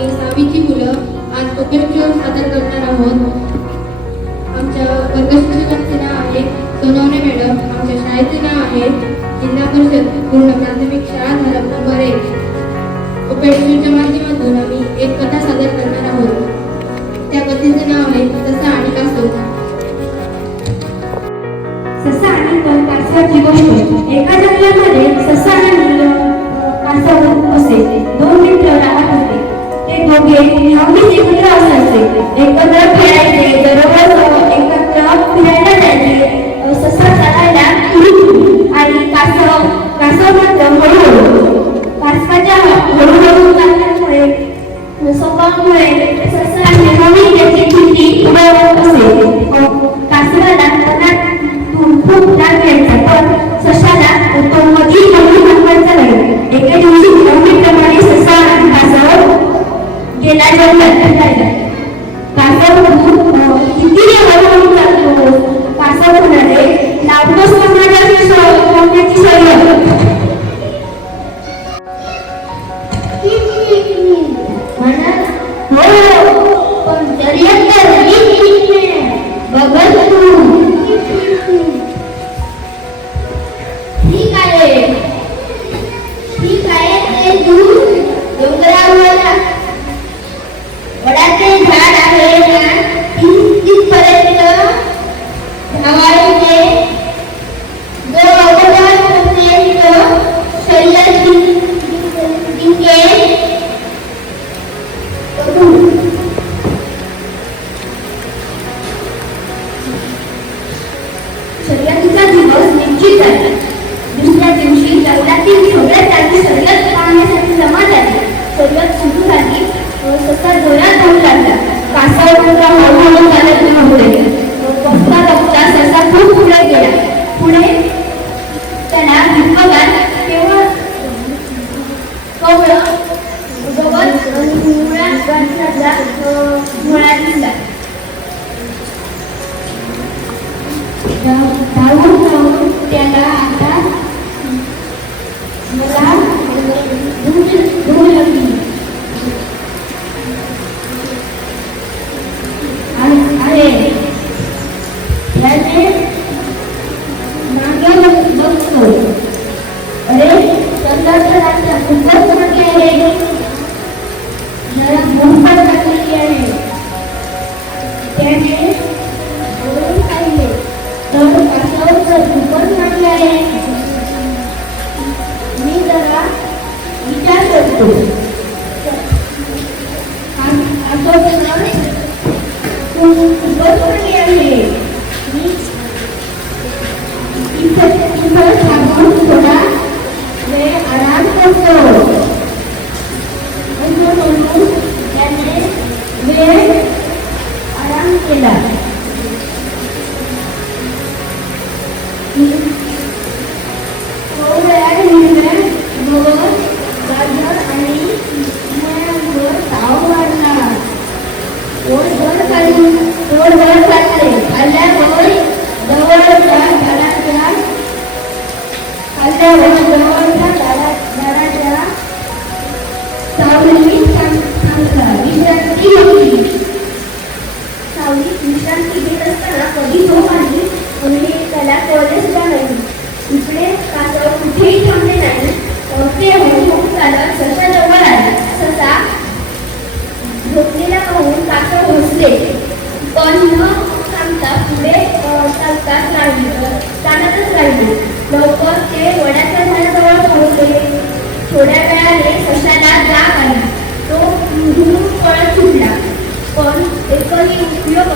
आम्ही सावीची मुलं आज उपयोग सादर करणार आहोत. आमच्या वर्गशिक्षकांचे नाव आहे सोनवणे मॅडम. आमच्या शाळेचे नाव आहे जिल्हा परिषद पूर्ण प्राथमिक शाळा धरम नंबर 1. उपयोगच्या माध्यमातून आम्ही एक कथा सादर करणार आहोत. त्या कथेचे नाव आहे ससा आणि कासव. ससा आणि कासवाची गोष्ट. एका जंगलामध्ये ससा आणि कासव असे दोन मित्र राहत होते. ते दोघे नेहमीच एकत्र असायचे, एकत्र खेळायचे, दररोज एकत्र फिरायला जायचे. ससा चालायला आणि कासव मात्र हळूहळू. कासवाच्या हळूहळू चालण्यामुळे स्वभावामुळे ससा नेहमी त्याची भीती उडवत असे. कासवाला मनात खूप राग यायचा, पण सशाला तो मधी कमी थांबायचा नाही. एके दिवशी नेहमीप्रमाणे ससा आणि कासव गेला जंगलात फिरायला. कासव किती हळूहळू चालतो. कासव म्हणाले, लावतोस कोणाची शर्यत. म्हणत हो, पण शर्यत तर बघत तू. ठीक आहे ते दूर डोंगरावर वडाचे झाड आहे ना, तिथपर्यंत धावायचे. जो अगोदरपर्यंत शर्यत जिंकेल शर्यतीचा दिवस निश्चित झाला. दुसऱ्या दिवशी जंगलातील सगळ्या जाती शर्यत पाहण्यासाठी जमा झाली. शर्यत सुरू झाली. ससा जोरात धावू लागला. कासव हळूहळू चालत थांबले. बघता बघता ससा खूप पुढे गेला. पुढे त्याला हिरवगार केवळ गवत मुळा दिसला. धावून धावून त्याला आता मला भूक लागली आहे. त्याने मागे बघतो. अरे चंद्राच्या खूपच मागे आहे. जरा भूक पण लागलेली आहे. त्याने वरून पाहिले तर कासव तर खूपच मागे आहे. मी जरा विचार करतो. खूपच मागे आहे. मी इथं थांबून थोडा वेळ आराम करतो. म्हणून त्याने वेळ आराम केला. थोड्या हिरव्या गवत, गाजर आणि मुळ्यांवर ताव वाढला. पोटभर खाल्ले. खाल्ल्यावर जवळच्या झाडाच्या सावलीत थांबला. विश्रांती होती. सावलीत विश्रांती घेत असताना कधी झोप आली हे त्याला कळले सुद्धा नाही. इकडे कासव कुठेही थांबले नाही. ते हळूहळू चालत सशाजवळ आले. ससा झोपलेला पाहून कासव हसले, पण न थांबता पुढे चालतच राहिले. लवकर ते वडाच्या झाडाजवळ पोहोचले. थोड्या वेळाने सशाला जाग आला. तो पळत सुटला, पण एकही उपयोग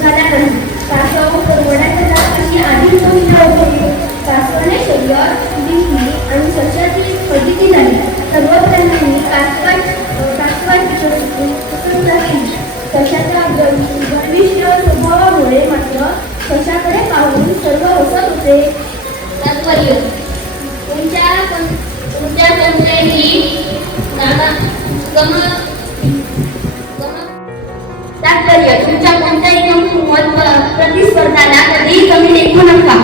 झाला नाही. कासव वडाच्या झाडापाशी आधीच उभा होते. कासवाने शर्यत जिंकली आणि सशाची फजिती झाली. सर्व प्राण्यांनी कासवाची पसंत केली. सशाच्या गर्विष्ठ स्वभावामुळे मात्र सशाकडे पाहून सर्व हसत होते. तात्पर्य तुमच्या कोणत्याही तात्पर्य तुमच्या कोणत्याही प्रतिस्पर्धाला कधीही कमी लेखू नका.